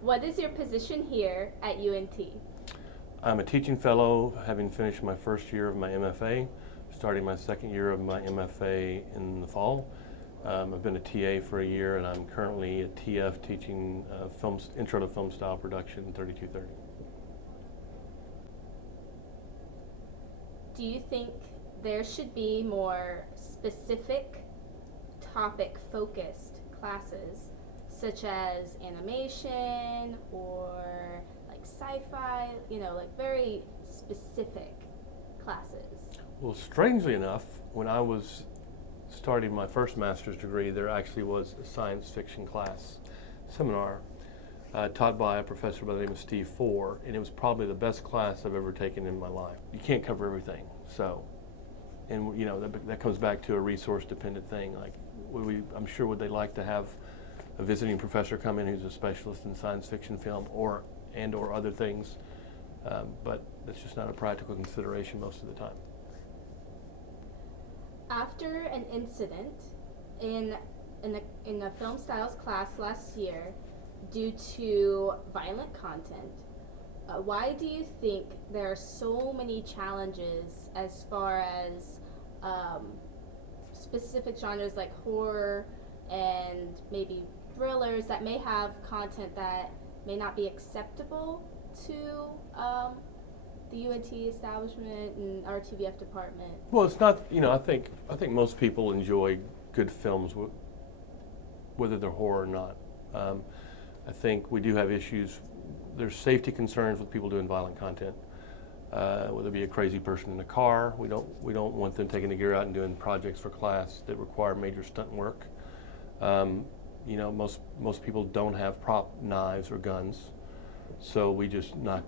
What is your position here at UNT? I'm a teaching fellow, having finished my first year of my MFA, starting my second year of my MFA in the fall. I've been a TA for a year, and I'm currently a TF teaching Intro to Film Style Production 3230. Do you think there should be more specific topic-focused classes, such as animation or like sci-fi, like very specific classes? Well, strangely enough, when I was starting my first master's degree, there actually was a science fiction class seminar taught by a professor by the name of Steve Four, and it was probably the best class I've ever taken in my life. You can't cover everything, so, and that comes back to a resource-dependent thing. Like, I'm sure would they like to have a visiting professor come in who's a specialist in science fiction film or other things, but that's just not a practical consideration most of the time. After an incident in a film styles class last year due to violent content, why do you think there are so many challenges as far as specific genres like horror and maybe thrillers that may have content that may not be acceptable to the UNT establishment and our TVF department? Well, it's not, I think most people enjoy good films, whether they're horror or not. I think we do have issues. There's safety concerns with people doing violent content. Whether it be a crazy person in a car, we don't want them taking the gear out and doing projects for class that require major stunt work. Most people don't have prop knives or guns, so we just not,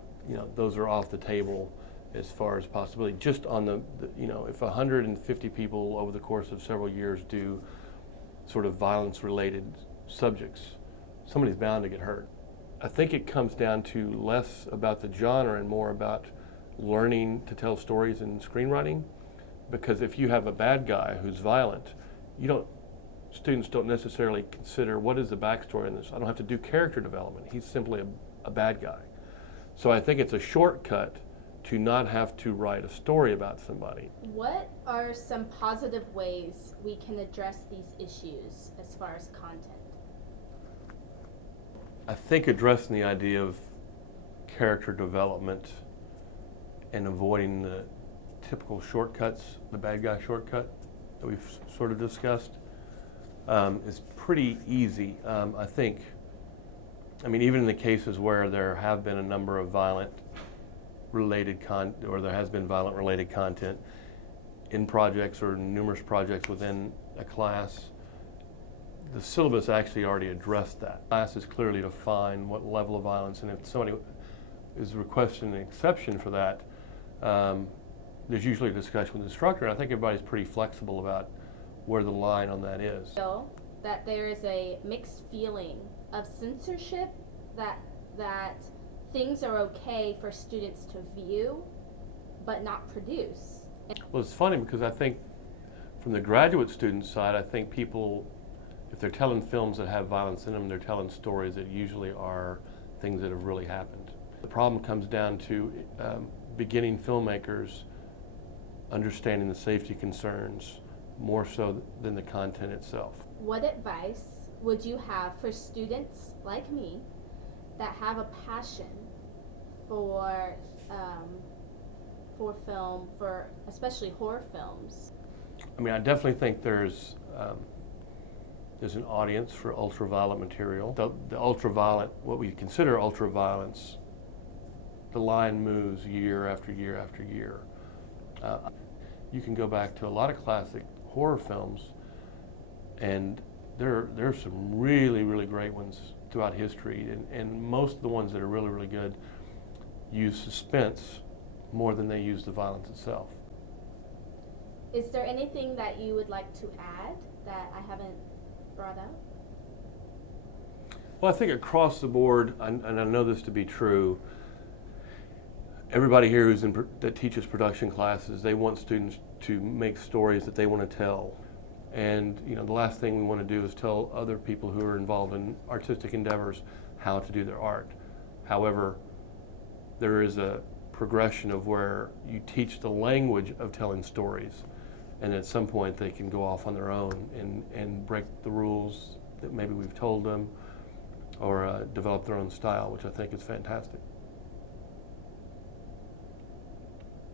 those are off the table as far as possibility. Just on if 150 people over the course of several years do sort of violence-related subjects, somebody's bound to get hurt. I think it comes down to less about the genre and more about learning to tell stories in screenwriting, because if you have a bad guy who's violent, students don't necessarily consider what is the backstory in this. I don't have to do character development. He's simply a bad guy. So I think it's a shortcut to not have to write a story about somebody. What are some positive ways we can address these issues as far as content? I think addressing the idea of character development and avoiding the typical shortcuts, the bad guy shortcut that we've sort of discussed, is pretty easy. I think, even in the cases where there have been a number of violent-related there has been violent-related content in projects or numerous projects within a class, the syllabus actually already addressed that. The class is clearly defined what level of violence, and if somebody is requesting an exception for that, there's usually a discussion with the instructor, and I think everybody's pretty flexible about where the line on that is. So that there is a mixed feeling of censorship, that things are okay for students to view but not produce. Well, it's funny because I think from the graduate student side, I think people, if they're telling films that have violence in them, they're telling stories that usually are things that have really happened. The problem comes down to beginning filmmakers understanding the safety concerns more so than the content itself. What advice would you have for students like me that have a passion for film, for especially horror films? I definitely think there's an audience for ultraviolet material. The ultraviolet, what we consider ultraviolence, the line moves year after year after year. You can go back to a lot of classic horror films, and there's some really, really great ones throughout history, and most of the ones that are really, really good use suspense more than they use the violence itself. Is there anything that you would like to add that I haven't brought up? Well, I think across the board, and I know this to be true, everybody here that teaches production classes, they want students to make stories that they want to tell. And the last thing we want to do is tell other people who are involved in artistic endeavors how to do their art. However, there is a progression of where you teach the language of telling stories, and at some point they can go off on their own and break the rules that maybe we've told them, or develop their own style, which I think is fantastic.